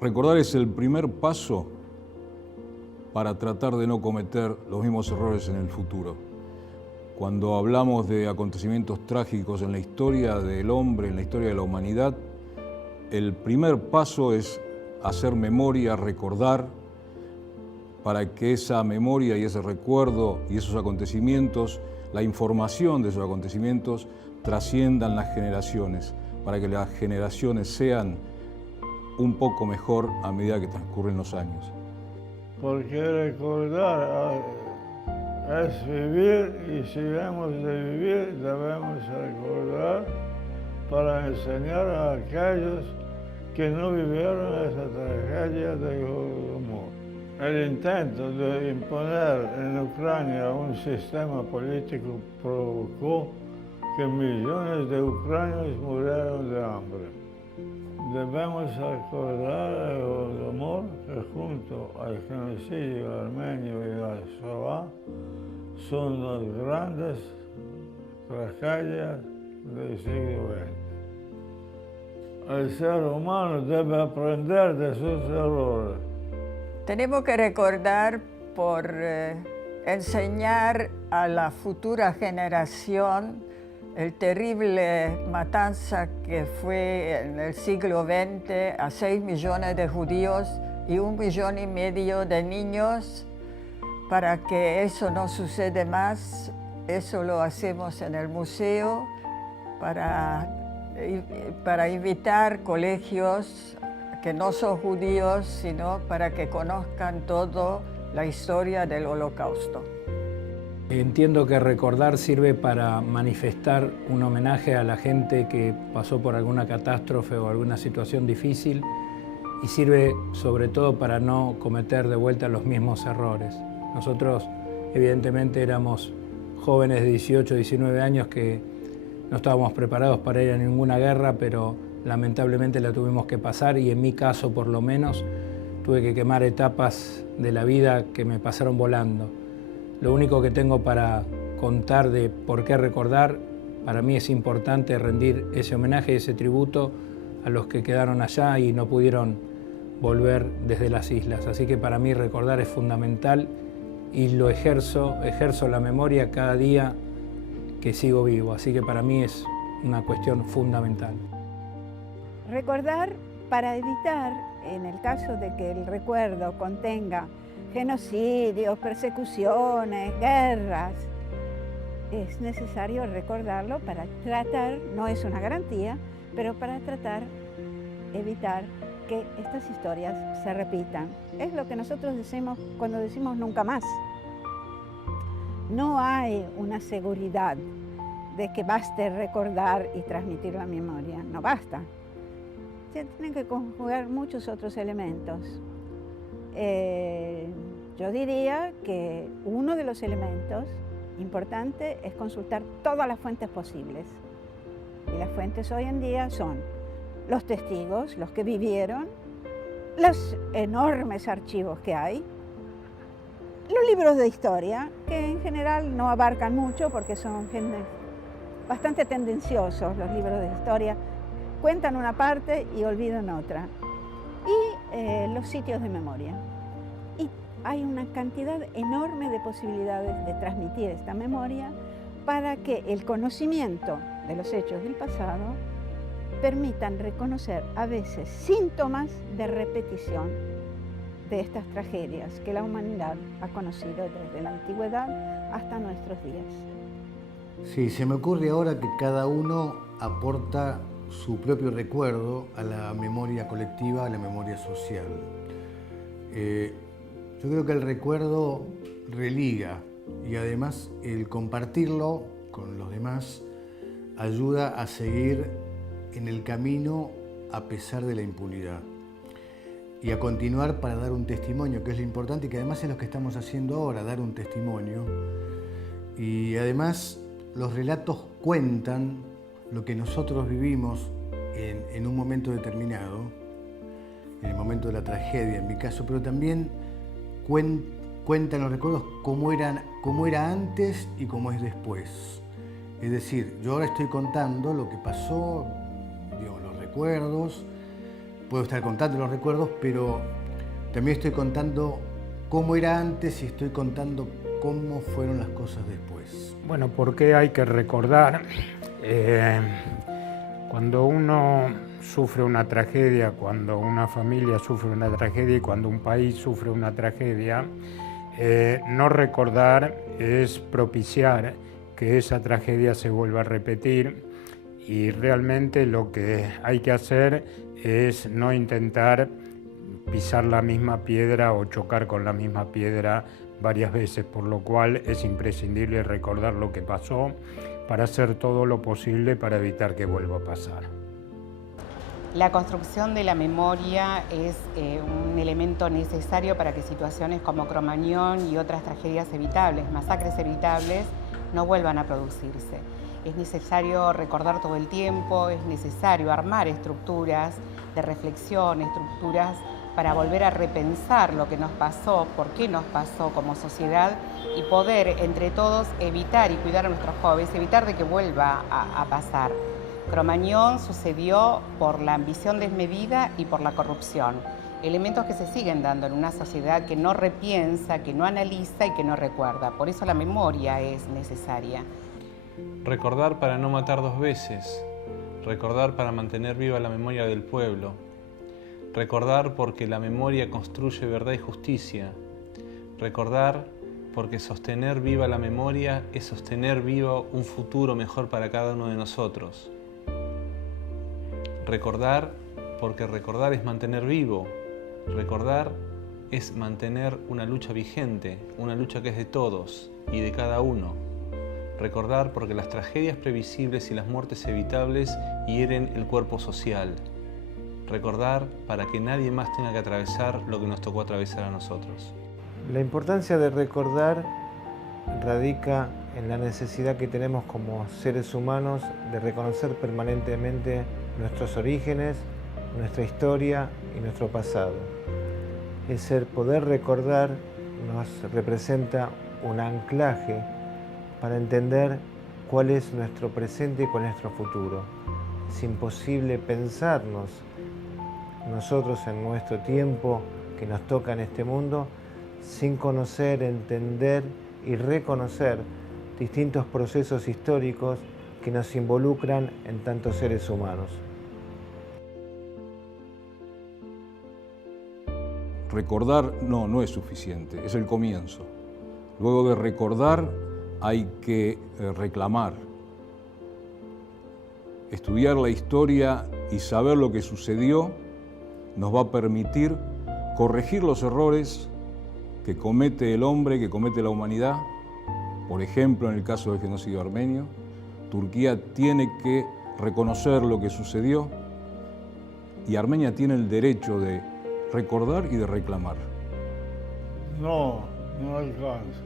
Recordar es el primer paso para tratar de no cometer los mismos errores en el futuro. Cuando hablamos de acontecimientos trágicos en la historia del hombre, en la historia de la humanidad, el primer paso es hacer memoria, recordar, para que esa memoria y ese recuerdo y esos acontecimientos, la información de esos acontecimientos, trasciendan las generaciones, para que las generaciones sean un poco mejor a medida que transcurren los años. Porque recordar es vivir, y si hemos de vivir debemos recordar para enseñar a aquellos que no vivieron esa tragedia de Holodomor. El intento de imponer en Ucrania un sistema político provocó que millones de ucranianos murieron de hambre. Debemos recordar el Holodomor, que junto al genocidio armenio y la Shoah son las grandes tragedias del siglo XX. El ser humano debe aprender de sus errores. Tenemos que recordar por enseñar a la futura generación el terrible matanza que fue en el siglo XX a 6 millones de judíos y 1,5 millones de niños. Para que eso no suceda más, eso lo hacemos en el museo para invitar colegios que no son judíos, sino para que conozcan toda la historia del Holocausto. Entiendo que recordar sirve para manifestar un homenaje a la gente que pasó por alguna catástrofe o alguna situación difícil y sirve sobre todo para no cometer de vuelta los mismos errores. Nosotros evidentemente éramos jóvenes de 18, 19 años que no estábamos preparados para ir a ninguna guerra, pero lamentablemente la tuvimos que pasar y en mi caso por lo menos tuve que quemar etapas de la vida que me pasaron volando. Lo único que tengo para contar de por qué recordar, para mí es importante rendir ese homenaje, ese tributo a los que quedaron allá y no pudieron volver desde las islas. Así que para mí recordar es fundamental y lo ejerzo la memoria cada día que sigo vivo. Así que para mí es una cuestión fundamental. Recordar para evitar, en el caso de que el recuerdo contenga genocidios, persecuciones, guerras, es necesario recordarlo para tratar, no es una garantía, pero para tratar evitar que estas historias se repitan. Es lo que nosotros decimos cuando decimos nunca más. No hay una seguridad de que baste recordar y transmitir la memoria, no basta. Se tienen que conjugar muchos otros elementos. Yo diría que uno de los elementos importantes es consultar todas las fuentes posibles. Y las fuentes hoy en día son los testigos, los que vivieron, los enormes archivos que hay, los libros de historia, que en general no abarcan mucho porque son bastante tendenciosos los libros de historia, cuentan una parte y olvidan otra, y los sitios de memoria. Y hay una cantidad enorme de posibilidades de transmitir esta memoria para que el conocimiento de los hechos del pasado permitan reconocer a veces síntomas de repetición de estas tragedias que la humanidad ha conocido desde la antigüedad hasta nuestros días. Sí, se me ocurre ahora que cada uno aporta su propio recuerdo a la memoria colectiva, a la memoria social. Yo creo que el recuerdo religa y además el compartirlo con los demás ayuda a seguir en el camino a pesar de la impunidad y a continuar para dar un testimonio, que es lo importante y que además es lo que estamos haciendo ahora, dar un testimonio. Y además los relatos cuentan lo que nosotros vivimos en un momento determinado, en el momento de la tragedia en mi caso, pero también cuentan los recuerdos cómo era antes y cómo es después. Es decir, yo ahora estoy contando lo que pasó, digo, los recuerdos, puedo estar contando los recuerdos, pero también estoy contando cómo era antes y estoy contando cómo fueron las cosas después. Bueno, ¿por qué hay que recordar? Cuando uno sufre una tragedia, cuando una familia sufre una tragedia y cuando un país sufre una tragedia, no recordar es propiciar que esa tragedia se vuelva a repetir, y realmente lo que hay que hacer es no intentar pisar la misma piedra o chocar con la misma piedra varias veces, por lo cual es imprescindible recordar lo que pasó para hacer todo lo posible para evitar que vuelva a pasar. La construcción de la memoria es un elemento necesario para que situaciones como Cromañón y otras tragedias evitables, masacres evitables, no vuelvan a producirse. Es necesario recordar todo el tiempo, es necesario armar estructuras de reflexión, estructuras para volver a repensar lo que nos pasó, por qué nos pasó como sociedad y poder entre todos evitar y cuidar a nuestros jóvenes, evitar de que vuelva a pasar. Cromañón sucedió por la ambición desmedida y por la corrupción, elementos que se siguen dando en una sociedad que no repiensa, que no analiza y que no recuerda. Por eso la memoria es necesaria. Recordar para no matar dos veces, recordar para mantener viva la memoria del pueblo, recordar porque la memoria construye verdad y justicia, recordar porque sostener viva la memoria es sostener vivo un futuro mejor para cada uno de nosotros. Recordar porque recordar es mantener vivo, recordar es mantener una lucha vigente, una lucha que es de todos y de cada uno. Recordar porque las tragedias previsibles y las muertes evitables hieren el cuerpo social. Recordar para que nadie más tenga que atravesar lo que nos tocó atravesar a nosotros. La importancia de recordar radica en la necesidad que tenemos como seres humanos de reconocer permanentemente nuestros orígenes, nuestra historia y nuestro pasado. Poder recordar nos representa un anclaje para entender cuál es nuestro presente y cuál es nuestro futuro. Es imposible pensarnos nosotros en nuestro tiempo que nos toca en este mundo sin conocer, entender y reconocer distintos procesos históricos que nos involucran en tantos seres humanos. Recordar no es suficiente, es el comienzo. Luego de recordar hay que reclamar. Estudiar la historia y saber lo que sucedió nos va a permitir corregir los errores que comete el hombre, que comete la humanidad. Por ejemplo, en el caso del genocidio armenio, Turquía tiene que reconocer lo que sucedió y Armenia tiene el derecho de recordar y de reclamar. No alcanza.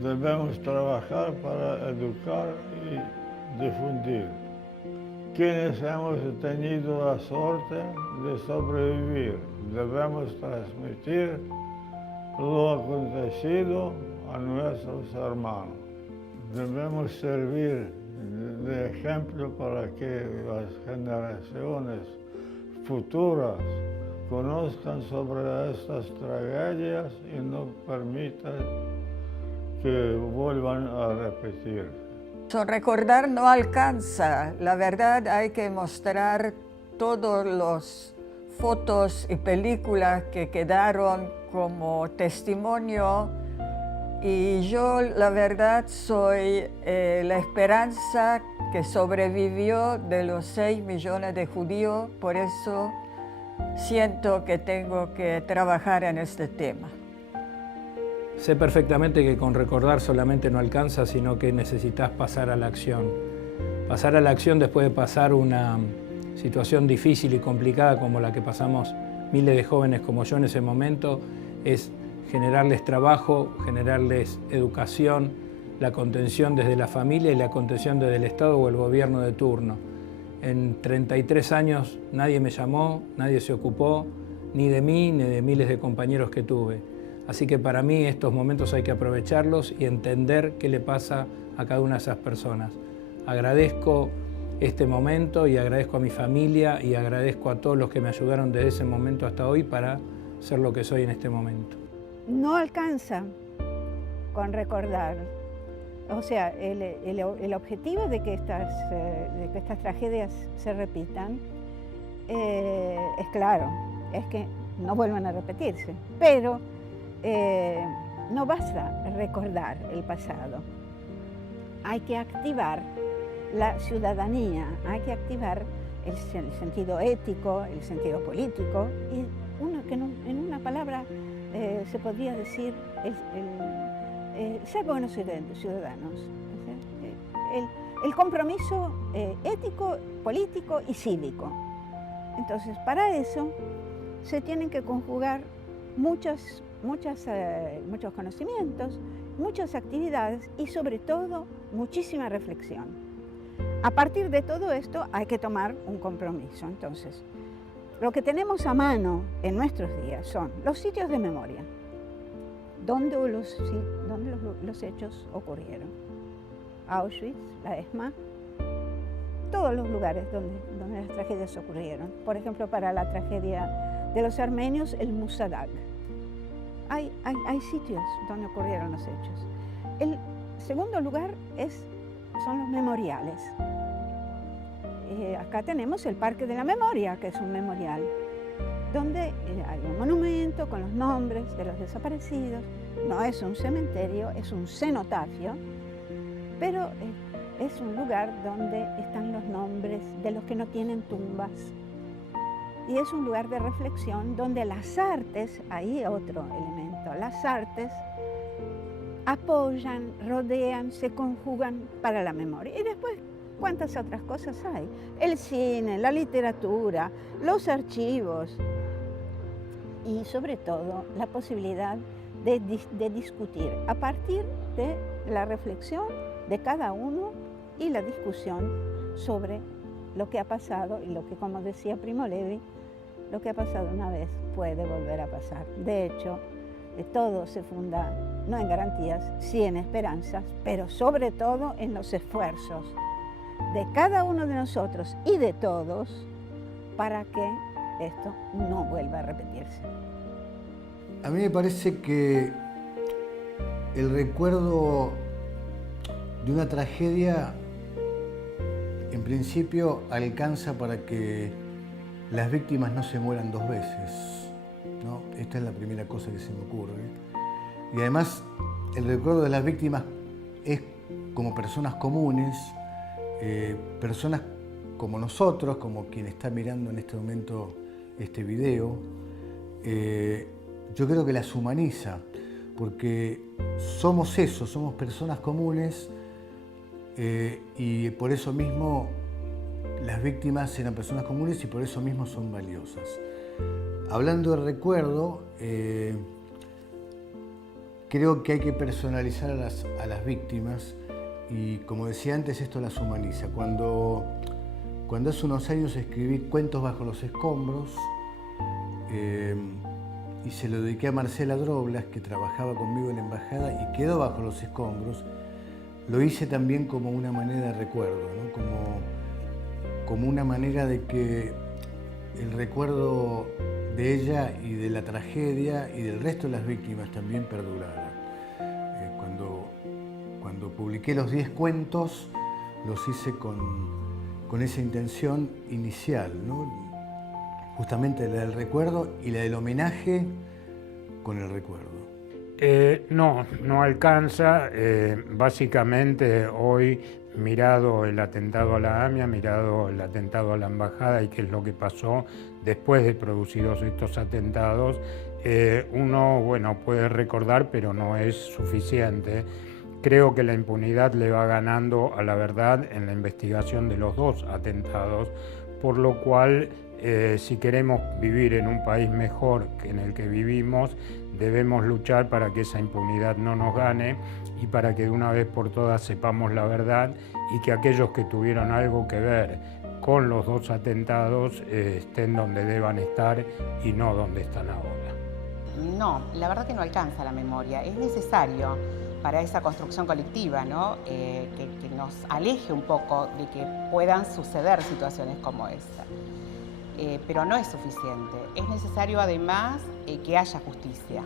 Debemos trabajar para educar y difundir. Quienes hemos tenido la suerte de sobrevivir, debemos transmitir lo acontecido a nuestros hermanos. Debemos servir de ejemplo para que las generaciones futuras conozcan sobre estas tragedias y no permitan que vuelvan a repetir. Recordar no alcanza. La verdad, hay que mostrar todas las fotos y películas que quedaron como testimonio. Y yo, la verdad, soy la esperanza que sobrevivió de los 6 millones de judíos. Por eso siento que tengo que trabajar en este tema. Sé perfectamente que con recordar solamente no alcanza, sino que necesitas pasar a la acción. Pasar a la acción después de pasar una situación difícil y complicada como la que pasamos miles de jóvenes como yo en ese momento, es generarles trabajo, generarles educación, la contención desde la familia y la contención desde el Estado o el gobierno de turno. En 33 años nadie me llamó, nadie se ocupó, ni de mí ni de miles de compañeros que tuve. Así que para mí estos momentos hay que aprovecharlos y entender qué le pasa a cada una de esas personas. Agradezco este momento y agradezco a mi familia y agradezco a todos los que me ayudaron desde ese momento hasta hoy para ser lo que soy en este momento. No alcanza con recordar. O sea, el objetivo de que estas tragedias se repitan es claro, es que no vuelvan a repetirse. Pero no basta recordar el pasado. Hay que activar la ciudadanía, hay que activar el sentido ético, el sentido político y en una palabra se podría decir ser buenos ciudadanos. El compromiso ético, político y cívico. Entonces, para eso se tienen que conjugar muchos conocimientos, muchas actividades y sobre todo muchísima reflexión. A partir de todo esto hay que tomar un compromiso. Entonces, lo que tenemos a mano en nuestros días son los sitios de memoria, donde los hechos ocurrieron. Auschwitz, la ESMA, todos los lugares donde las tragedias ocurrieron. Por ejemplo, para la tragedia de los armenios, el Musadag. Hay sitios donde ocurrieron los hechos. El segundo lugar son los memoriales. Acá tenemos el Parque de la Memoria, que es un memorial, donde hay un monumento con los nombres de los desaparecidos. No es un cementerio, es un cenotafio, pero es un lugar donde están los nombres de los que no tienen tumbas. Y es un lugar de reflexión donde las artes, ahí otro elemento, las artes apoyan, rodean, se conjugan para la memoria. Y después, ¿cuántas otras cosas hay? El cine, la literatura, los archivos y sobre todo la posibilidad de discutir a partir de la reflexión de cada uno y la discusión sobre lo que ha pasado y lo que, como decía Primo Levi, lo que ha pasado una vez puede volver a pasar. De hecho, todo se funda no en garantías, sí en esperanzas, pero sobre todo en los esfuerzos de cada uno de nosotros y de todos para que esto no vuelva a repetirse. A mí me parece que el recuerdo de una tragedia en principio alcanza para que las víctimas no se mueran dos veces, ¿no? Esta es la primera cosa que se me ocurre. Y además el recuerdo de las víctimas es como personas comunes, personas como nosotros, como quien está mirando en este momento este video. Yo creo que las humaniza, porque somos eso, somos personas comunes y por eso mismo las víctimas eran personas comunes y por eso mismo son valiosas. Hablando de recuerdo, creo que hay que personalizar a las víctimas y, como decía antes, esto las humaniza. Cuando hace unos años escribí Cuentos bajo los escombros y se lo dediqué a Marcela Droblas, que trabajaba conmigo en la embajada y quedó bajo los escombros, lo hice también como una manera de recuerdo, ¿no? Como una manera de que el recuerdo de ella y de la tragedia y del resto de las víctimas también perdurara. Cuando publiqué los 10 cuentos, los hice con esa intención inicial, ¿no? Justamente la del recuerdo y la del homenaje con el recuerdo. No alcanza. Básicamente hoy, mirado el atentado a la AMIA, mirado el atentado a la embajada y qué es lo que pasó después de producidos estos atentados, uno, puede recordar, pero no es suficiente. Creo que la impunidad le va ganando a la verdad en la investigación de los dos atentados, por lo cual, si queremos vivir en un país mejor que en el que vivimos, debemos luchar para que esa impunidad no nos gane y para que de una vez por todas sepamos la verdad y que aquellos que tuvieron algo que ver con los dos atentados estén donde deban estar y no donde están ahora. No, la verdad que no alcanza la memoria. Es necesario para esa construcción colectiva, ¿no? Que nos aleje un poco de que puedan suceder situaciones como esta. Pero no es suficiente. Es necesario además que haya justicia.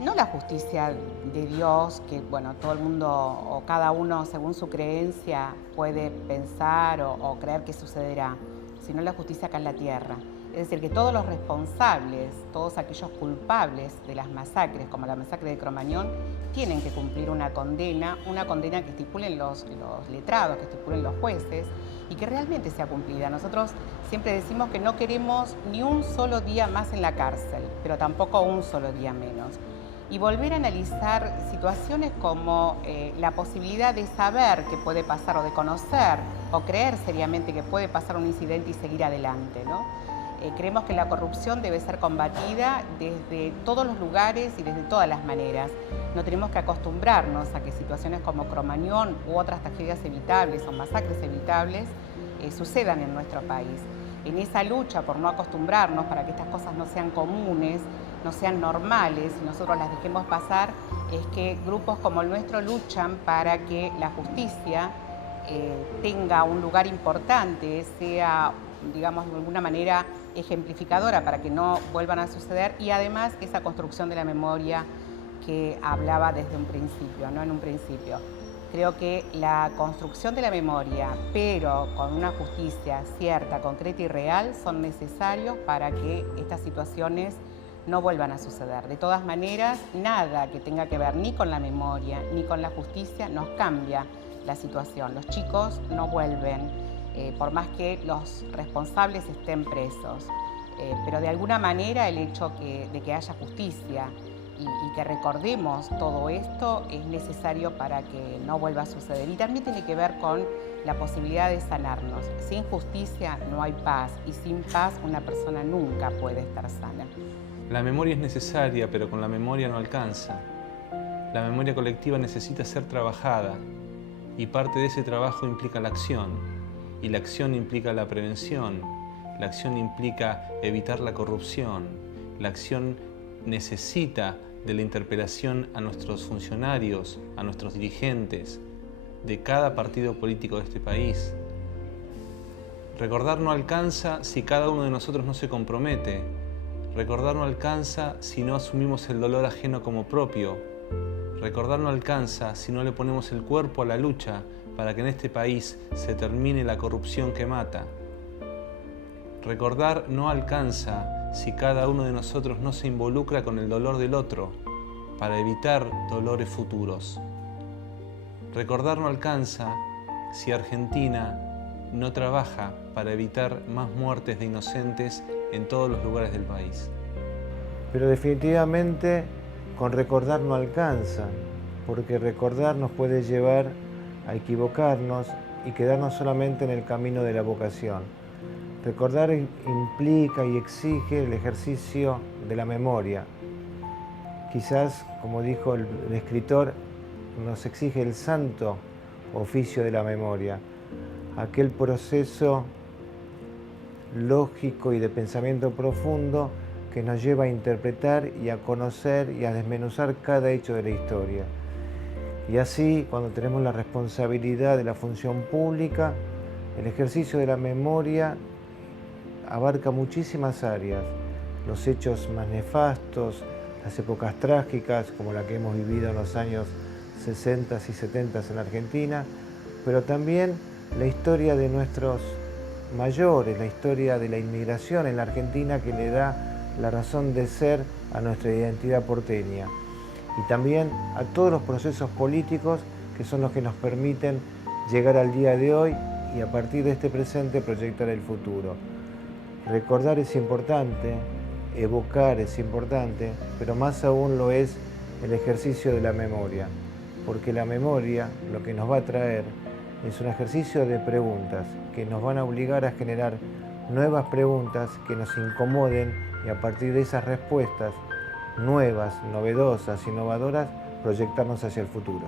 No la justicia de Dios, que bueno, todo el mundo o cada uno según su creencia puede pensar o creer que sucederá, sino la justicia acá en la tierra. Es decir, que todos los responsables, todos aquellos culpables de las masacres, como la masacre de Cromañón, tienen que cumplir una condena que estipulen los letrados, que estipulen los jueces, y que realmente sea cumplida. Nosotros siempre decimos que no queremos ni un solo día más en la cárcel, pero tampoco un solo día menos. Y volver a analizar situaciones como la posibilidad de saber qué puede pasar o de conocer o creer seriamente que puede pasar un incidente y seguir adelante, ¿no? Creemos que la corrupción debe ser combatida desde todos los lugares y desde todas las maneras. No tenemos que acostumbrarnos a que situaciones como Cromañón u otras tragedias evitables o masacres evitables sucedan en nuestro país. En esa lucha por no acostumbrarnos, para que estas cosas no sean comunes, no sean normales y nosotros las dejemos pasar, es que grupos como el nuestro luchan para que la justicia tenga un lugar importante, sea, digamos, de alguna manera ejemplificadora para que no vuelvan a suceder, y además esa construcción de la memoria que hablaba desde un principio, ¿no? En un principio. Creo que la construcción de la memoria, pero con una justicia cierta, concreta y real, son necesarios para que estas situaciones no vuelvan a suceder. De todas maneras, nada que tenga que ver ni con la memoria ni con la justicia nos cambia la situación. Los chicos no vuelven, por más que los responsables estén presos. Pero de alguna manera el hecho de que haya justicia y que recordemos todo esto es necesario para que no vuelva a suceder. Y también tiene que ver con la posibilidad de sanarnos. Sin justicia no hay paz, y sin paz una persona nunca puede estar sana. La memoria es necesaria, pero con la memoria no alcanza. La memoria colectiva necesita ser trabajada, y parte de ese trabajo implica la acción, y la acción implica la prevención, la acción implica evitar la corrupción, la acción necesita de la interpelación a nuestros funcionarios, a nuestros dirigentes, de cada partido político de este país. Recordar no alcanza si cada uno de nosotros no se compromete. Recordar no alcanza si no asumimos el dolor ajeno como propio. Recordar no alcanza si no le ponemos el cuerpo a la lucha para que en este país se termine la corrupción que mata. Recordar no alcanza si cada uno de nosotros no se involucra con el dolor del otro para evitar dolores futuros. Recordar no alcanza si Argentina no trabaja para evitar más muertes de inocentes en todos los lugares del país. Pero definitivamente con recordar no alcanza, porque recordar nos puede llevar a equivocarnos y quedarnos solamente en el camino de la vocación. Recordar implica y exige el ejercicio de la memoria. Quizás, como dijo el escritor, nos exige el santo oficio de la memoria, aquel proceso lógico y de pensamiento profundo que nos lleva a interpretar y a conocer y a desmenuzar cada hecho de la historia. Y así, cuando tenemos la responsabilidad de la función pública, el ejercicio de la memoria abarca muchísimas áreas, los hechos más nefastos, las épocas trágicas como la que hemos vivido en los años 60 y 70 en Argentina, pero también la historia de nuestros mayores, la historia de la inmigración en la Argentina que le da la razón de ser a nuestra identidad porteña, y también a todos los procesos políticos que son los que nos permiten llegar al día de hoy y a partir de este presente proyectar el futuro. Recordar es importante, evocar es importante, pero más aún lo es el ejercicio de la memoria, porque la memoria lo que nos va a traer es un ejercicio de preguntas que nos van a obligar a generar nuevas preguntas que nos incomoden y a partir de esas respuestas nuevas, novedosas, innovadoras, proyectarnos hacia el futuro.